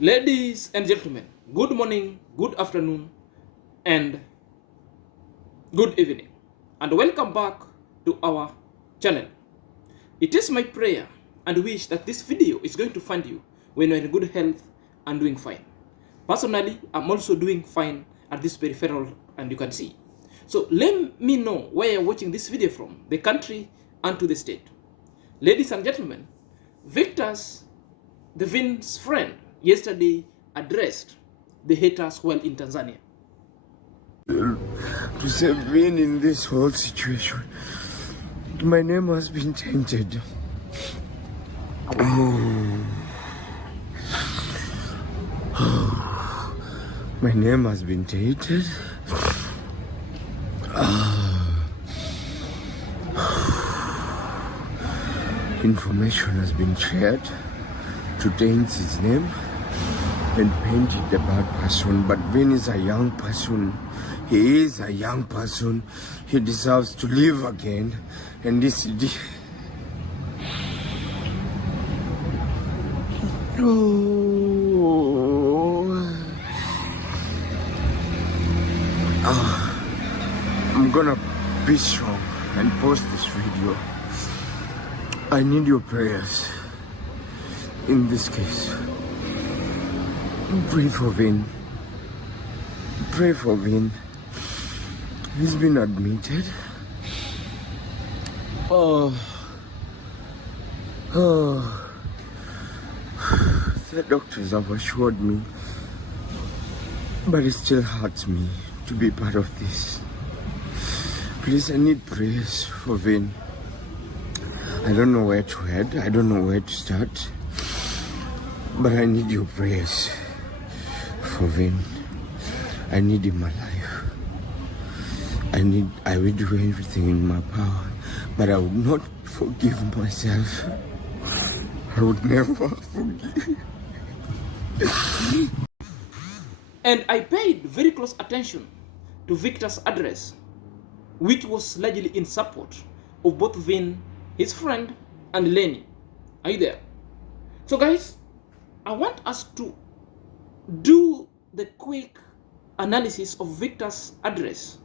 Ladies and gentlemen, good morning, good afternoon, and good evening, and welcome back to our channel. It is my prayer and wish that this video is going to find you when you're in good health and doing fine. Personally, I'm also doing fine at this peripheral, and you can see. So let me know where you're watching this video from, the country and to the state. Ladies and gentlemen, Victor's, the Vin's friend, yesterday addressed the haters while in Tanzania. To save Vin in this whole situation, my name has been tainted. My name has been tainted. Information has been shared to taint his name and painted the bad person. But Vin is a young person. He is a young person. He deserves to live again. And this I'm gonna be strong and post this video. I need your prayers in this case. Pray for Vin. Pray for Vin. He's been admitted. The doctors have assured me, but it still hurts me to be part of this. Please, I need prayers for Vin. I don't know where to head. I don't know where to start. But I need your prayers for Vin. I need him alive. I will do everything in my power, but I would not forgive myself. I would never forgive. And I paid very close attention to Victor's address, which was largely in support of both Vin, his friend, and Leni. Are you there? So guys, I want us to do the quick analysis of Victor's address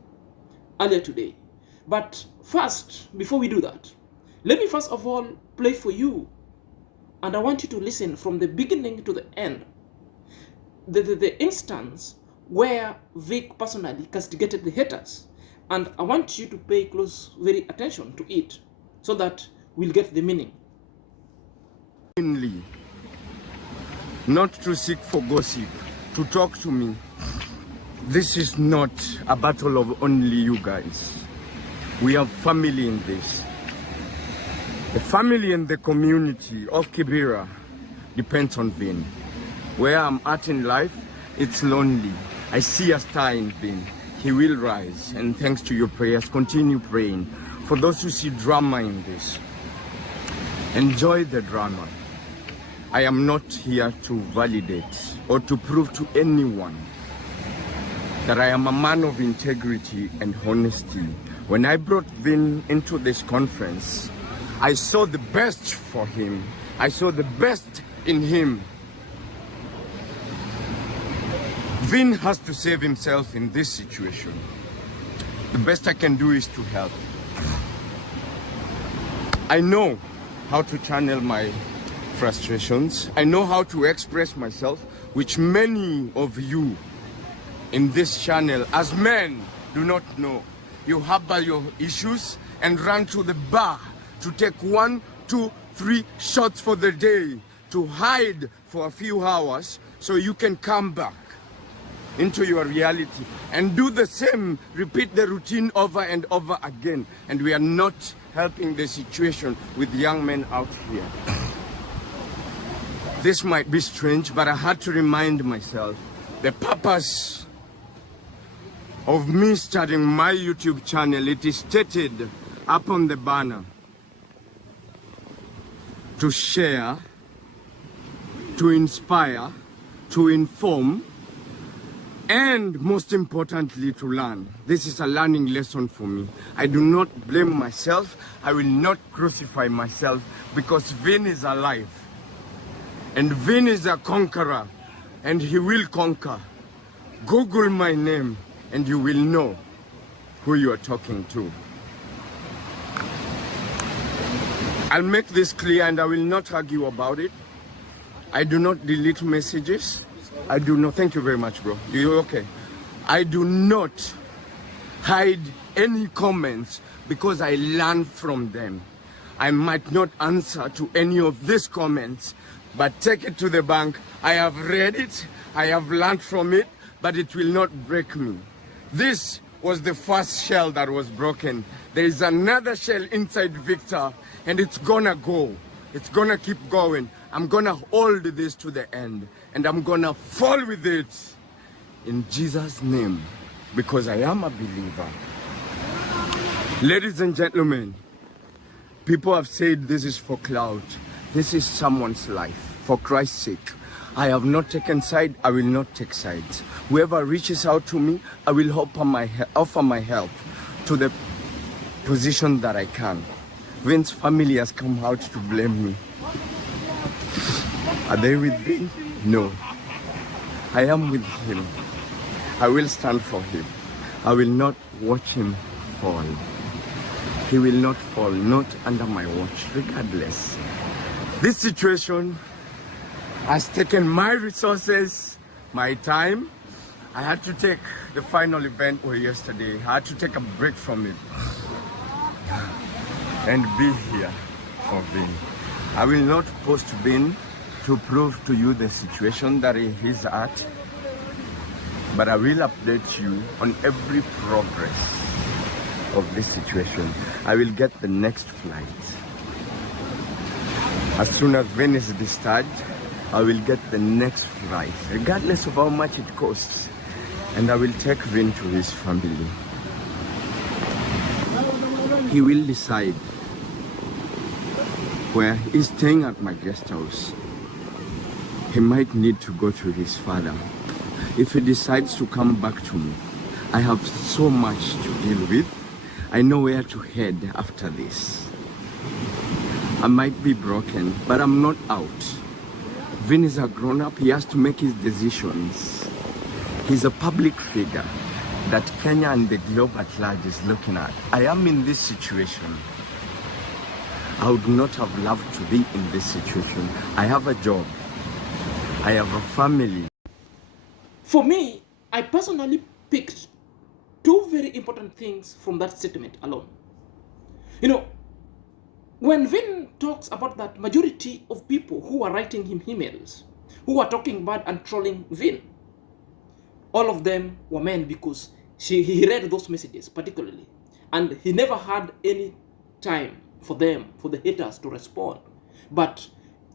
earlier today. But first, before we do that, let me first of all play for you, and I want you to listen from the beginning to the end, the instance where Vic personally castigated the haters. And I want you to pay close, very attention to it, so that we'll get the meaning. Not to seek for gossip, to talk to me. This is not a battle of only you guys. We have family in this. The family and the community of Kibera depends on Vin. Where I'm at in life, it's lonely. I see a star in Vin. He will rise, and thanks to your prayers, continue praying. For those who see drama in this, enjoy the drama. I am not here to validate or to prove to anyone that I am a man of integrity and honesty. When I brought Vin into this conference, I saw the best for him. I saw the best in him. Vin has to save himself in this situation. The best I can do is to help. I know how to channel my frustrations. I know how to express myself, which many of you in this channel, as men, do not know. You harbor your issues and run to the bar to take 1, 2, 3 shots for the day, to hide for a few hours so you can come back into your reality and do the same, repeat the routine over and over again. And we are not helping the situation with young men out here. This might be strange, but I had to remind myself the purpose of me starting my YouTube channel. It is stated up on the banner: to share, to inspire, to inform, and most importantly, to learn. This is a learning lesson for me. I do not blame myself. I will not crucify myself, because Vin is alive. And Vin is a conqueror. and he will conquer. Google my name and you will know who you are talking to. I'll make this clear and I will not argue about it. I do not delete messages. I do not, thank you very much, bro. You're okay. I do not hide any comments because I learn from them. I might not answer to any of these comments, but take it to the bank. I have read it, I have learned from it, but it will not break me. This was the first shell that was broken. There is another shell inside Victor, and it's gonna go. It's gonna keep going. I'm gonna hold this to the end, and I'm gonna fall with it in Jesus' name, because I am a believer. Ladies and gentlemen, people have said this is for clout. This is someone's life. For Christ's sake, I have not taken side. I will not take sides. Whoever reaches out to me, I will offer my help to the position that I can. Vince's family has come out to blame me. Are they with me? No. I am with him. I will stand for him. I will not watch him fall. He will not fall, not under my watch, regardless. This situation has taken my resources, my time. I had to take the final event yesterday. I had to take a break from it and be here for Vin. I will not post Vin to prove to you the situation that he is at, but I will update you on every progress of this situation. I will get the next flight. As soon as Vin is discharged, I will get the next flight, regardless of how much it costs. And I will take Vin to his family. He will decide where he's staying at my guest house. He might need to go to his father. If he decides to come back to me, I have so much to deal with. I know where to head after this. I might be broken, but I'm not out. Vin is a grown-up. He has to make his decisions. He's a public figure that Kenya and the globe at large is looking at. I am in this situation. I would not have loved to be in this situation. I have a job. I have a family. For me, I personally picked two very important things from that statement alone. You know, when Vin talks about that majority of people who are writing him emails, who are talking bad and trolling Vin, all of them were men because he read those messages particularly, and he never had any time for them, for the haters to respond, but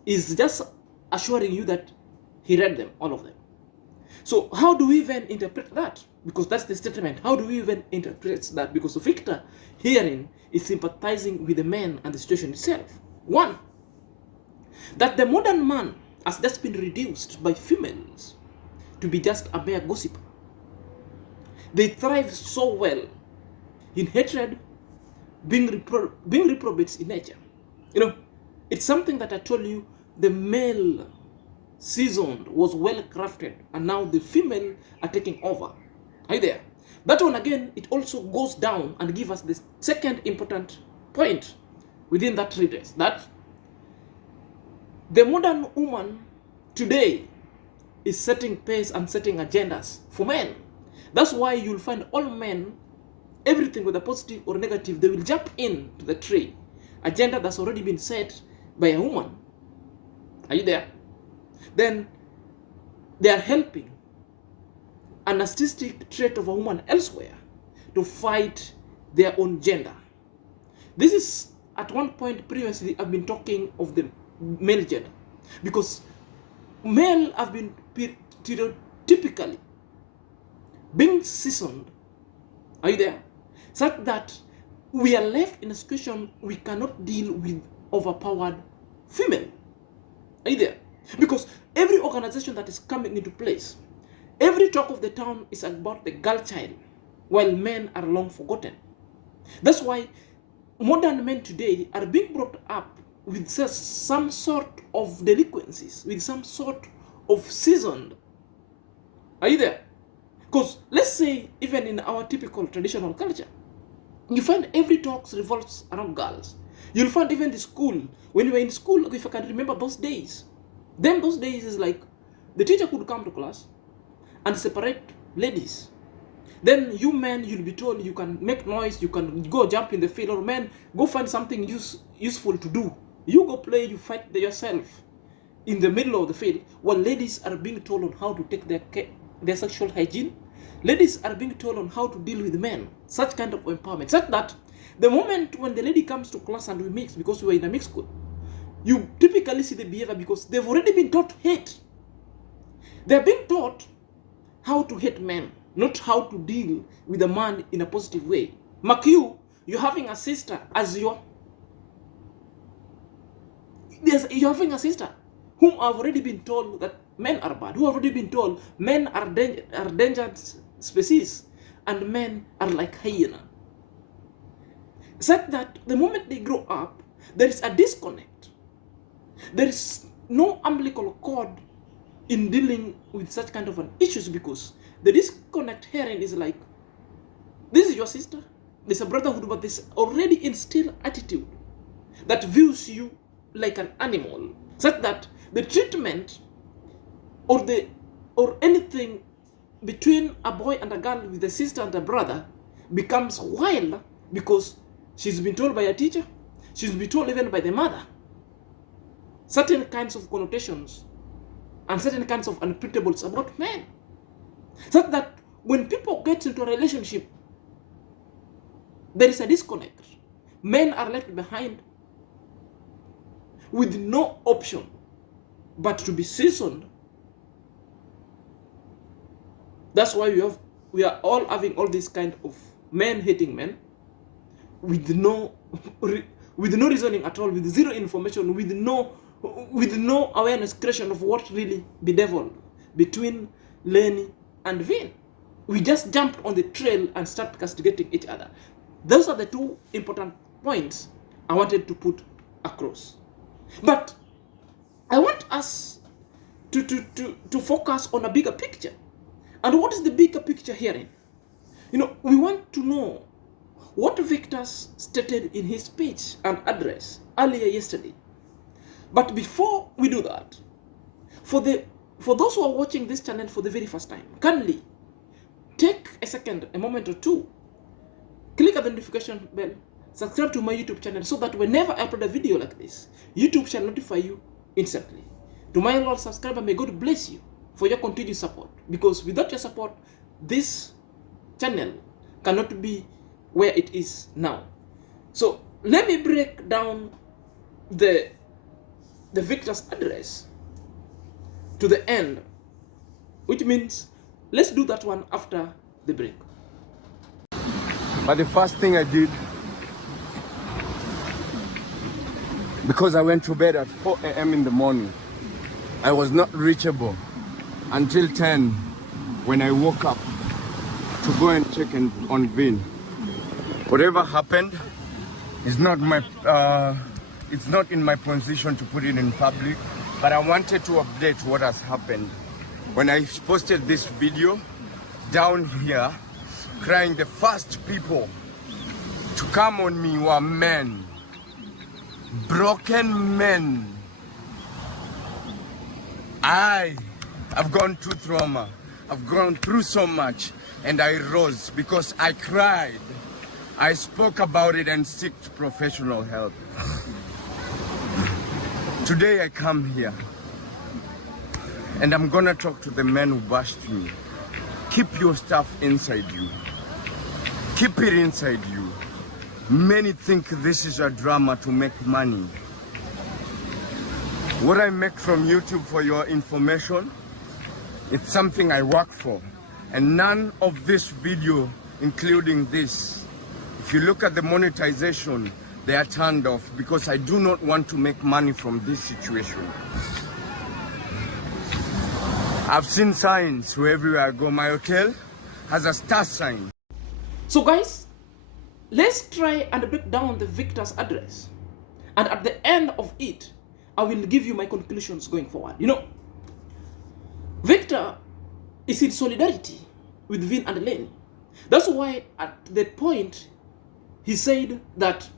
is just assuring you that he read them, all of them. So how do we even interpret that? Because that's the statement. How do we even interpret that? Because Victor hearing is sympathizing with the men and the situation itself. One, that the modern man has just been reduced by females to be just a mere gossiper. They thrive so well in hatred, being reprobates in nature. You know, it's something that I told you, the male seasoned was well crafted, and now the female are taking over. Are you there? That one again, it also goes down and gives us the second important point within that redress, that the modern woman today is setting pace and setting agendas for men. That's why you'll find all men, everything whether positive or negative, they will jump in to the tree. Agenda that's already been set by a woman. Are you there? Then they are helping a narcissistic trait of a woman elsewhere to fight their own gender. This is, at one point previously, I've been talking of the male gender, because male have been stereotypically being seasoned, are you there, such that we are left in a situation we cannot deal with overpowered female. Are you there? Because every organization that is coming into place, every talk of the town is about the girl child, while men are long forgotten. That's why modern men today are being brought up with some sort of delinquencies, with some sort of seasoned Are you there? Because let's say, even in our typical traditional culture, you find every talk revolves around girls. You'll find even the school, when you were in school, if I can remember those days, then those days is like the teacher could come to class and separate ladies. Then you men, you'll be told you can make noise, you can go jump in the field, or men, go find something useful to do. You go play, you fight yourself in the middle of the field, while ladies are being told on how to take their sexual hygiene. Ladies are being told on how to deal with men. Such kind of empowerment. Such that the moment when the lady comes to class and we mix, because we were in a mixed school, you typically see the behavior because they've already been taught to hate. They're being taught how to hate men, not how to deal with a man in a positive way. Mark you're having a sister as you're having a sister whom have already been told that men are bad, who have already been told men are endangered species and men are like hyena. Such that the moment they grow up, there is a disconnect. There is no umbilical cord in dealing with such kind of an issues, because the disconnect herein is like, this is your sister, there's a brotherhood, but there's already instilled attitude that views you like an animal, such that the treatment or anything between a boy and a girl, with a sister and a brother, becomes wild, because she's been told by a teacher, she's been told even by the mother, certain kinds of connotations and certain kinds of unprintables about men. Such that when people get into a relationship, there is a disconnect. Men are left behind with no option but to be seasoned. That's why we are all having all this kind of men hating men with no reasoning at all, with zero information, with no awareness creation of what really bedeviled between Leni and Vin. We just jumped on the trail and start castigating each other. Those are the two important points I wanted to put across. But I want us to focus on a bigger picture. And what is the bigger picture herein? We want to know what Victor stated in his speech and address earlier yesterday. But before we do that, for those who are watching this channel for the very first time, kindly take a second, a moment or two, click at the notification bell, subscribe to my YouTube channel, so that whenever I upload a video like this, YouTube shall notify you instantly. To my loyal subscriber, may God bless you for your continued support, because without your support, this channel cannot be where it is now. So let me break down the Victor's address to the end, which means let's do that one after the break. But the first thing I did, because I went to bed at 4 a.m. in the morning, I was not reachable until 10 when I woke up to go and check on Vin. Whatever happened is not it's not in my position to put it in public, but I wanted to update what has happened. When I posted this video down here, crying, the first people to come on me were men, broken men. I've gone through trauma, I've gone through so much, and I rose because I cried. I spoke about it and sought professional help. Today I come here and I'm gonna talk to the men who bashed me. Keep your stuff inside you. Keep it inside you. Many think this is a drama to make money. What I make from YouTube, for your information, it's something I work for. And none of this video, including this, if you look at the monetization, they are turned off because I do not want to make money from this situation. I've seen signs wherever I go. My hotel has a star sign. So guys, let's try and break down the Victor's address. And at the end of it, I will give you my conclusions going forward. Victor is in solidarity with Vin and Leni. That's why at that point he said that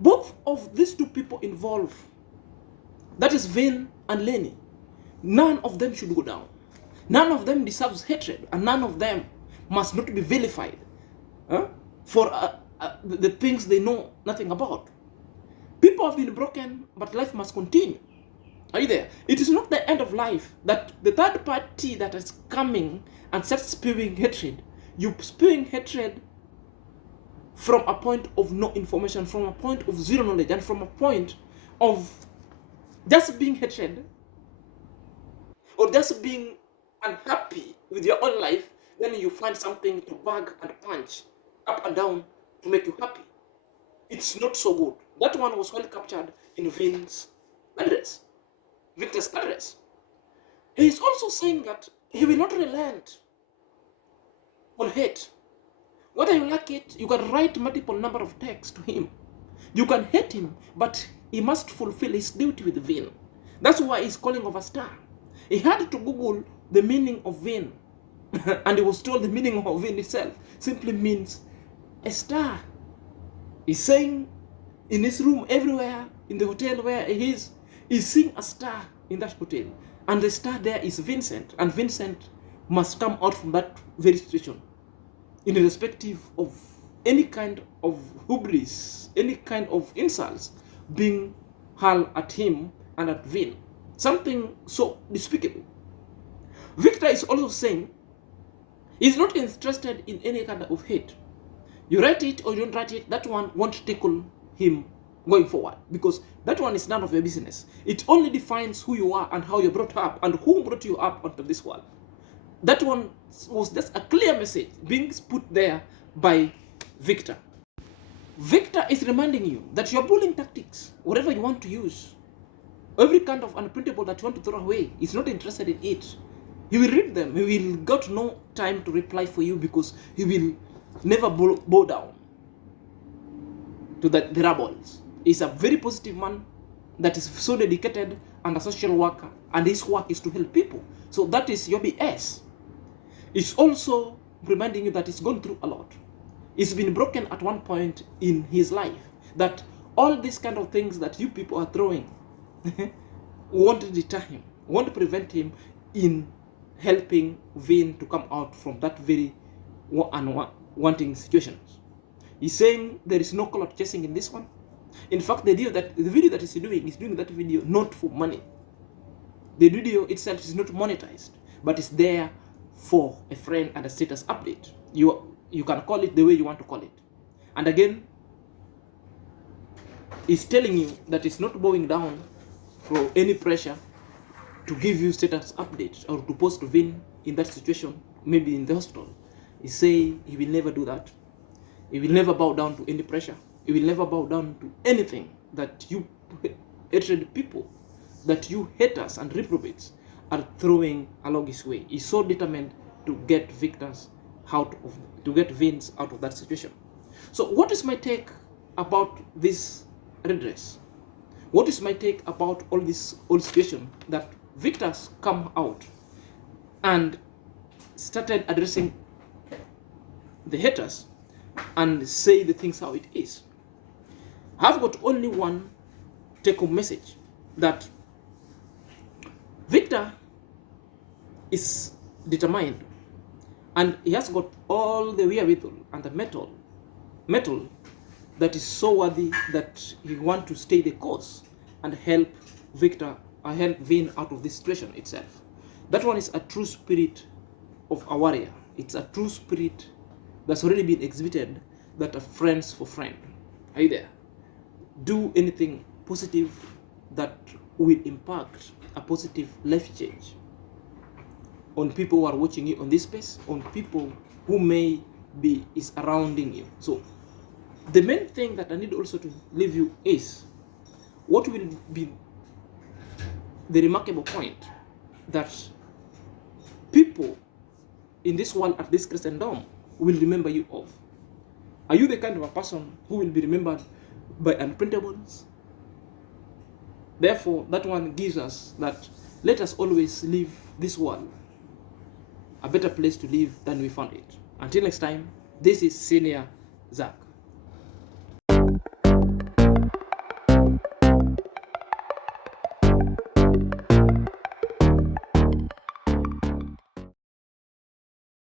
both of these two people involved, that is Vin and Leni, none of them should go down. None of them deserves hatred, and none of them must not be vilified for the things they know nothing about. People have been broken, but life must continue. Are you there? It is not the end of life that the third party that is coming and starts spewing hatred. You spewing hatred from a point of no information, from a point of zero knowledge, and from a point of just being hatred or just being unhappy with your own life. Then you find something to bug and punch up and down to make you happy. It's not so good. That one was well captured in Victor's address. He is also saying that he will not relent on hate. Whether you like it, you can write multiple number of texts to him. You can hate him, but he must fulfill his duty with Vin. That's why he's calling of a star. He had to Google the meaning of Vin, and he was told the meaning of Vin itself simply means a star. He's saying in his room, everywhere, in the hotel where he is, he's seeing a star in that hotel. And the star there is Vincent, and Vincent must come out from that very situation, irrespective of any kind of hubris, any kind of insults being hurled at him and at Vin. Something so despicable. Victor is also saying he's not interested in any kind of hate. You write it or you don't write it, that one won't tickle him going forward, because that one is none of your business. It only defines who you are and how you're brought up and who brought you up onto this world. That one was just a clear message being put there by Victor. Victor is reminding you that your bullying tactics, whatever you want to use, every kind of unprintable that you want to throw away, is not interested in it. He will read them. He will got no time to reply for you, because he will never bow down to the rebels. He's a very positive man that is so dedicated and a social worker, and his work is to help people. So that is your BS. It's also reminding you that he's gone through a lot. He's been broken at one point in his life, that all these kind of things that you people are throwing won't deter him, won't prevent him in helping Vin to come out from that very unwanting situations. He's saying there is no color chasing in this one. In fact, the video that he's doing that video not for money. The video itself is not monetized, but it's there for a friend and a status update. You can call it the way you want to call it. And again, he's telling you that it's not bowing down for any pressure to give you status updates or to post Vin in that situation, maybe in the hospital. He say he will never do that. He will never bow down to any pressure. He will never bow down to anything that you hatred people, that you haters and reprobates are throwing along his way. He's so determined to get Vin's out of that situation. So what is my take about this redress? What is my take about all this old situation that Victor's come out and started addressing the haters and say the things how it is? I've got only one take-home message, that Victor is determined, and he has got all the wherewithal and the metal that is so worthy that he wants to stay the course and help Vin out of this situation itself. That one is a true spirit of a warrior. It's a true spirit that's already been exhibited, that are friends for friend. Are you there? Do anything positive that will impact a positive life change on people who are watching you on this space, on people who may be surrounding you. So the main thing that I need also to leave you is what will be the remarkable point that people in this world at this Christendom will remember you of. Are you the kind of a person who will be remembered by unprintables? Therefore, that one gives us that let us always leave this world a better place to live than we found it. Until next time, this is Senior Zach.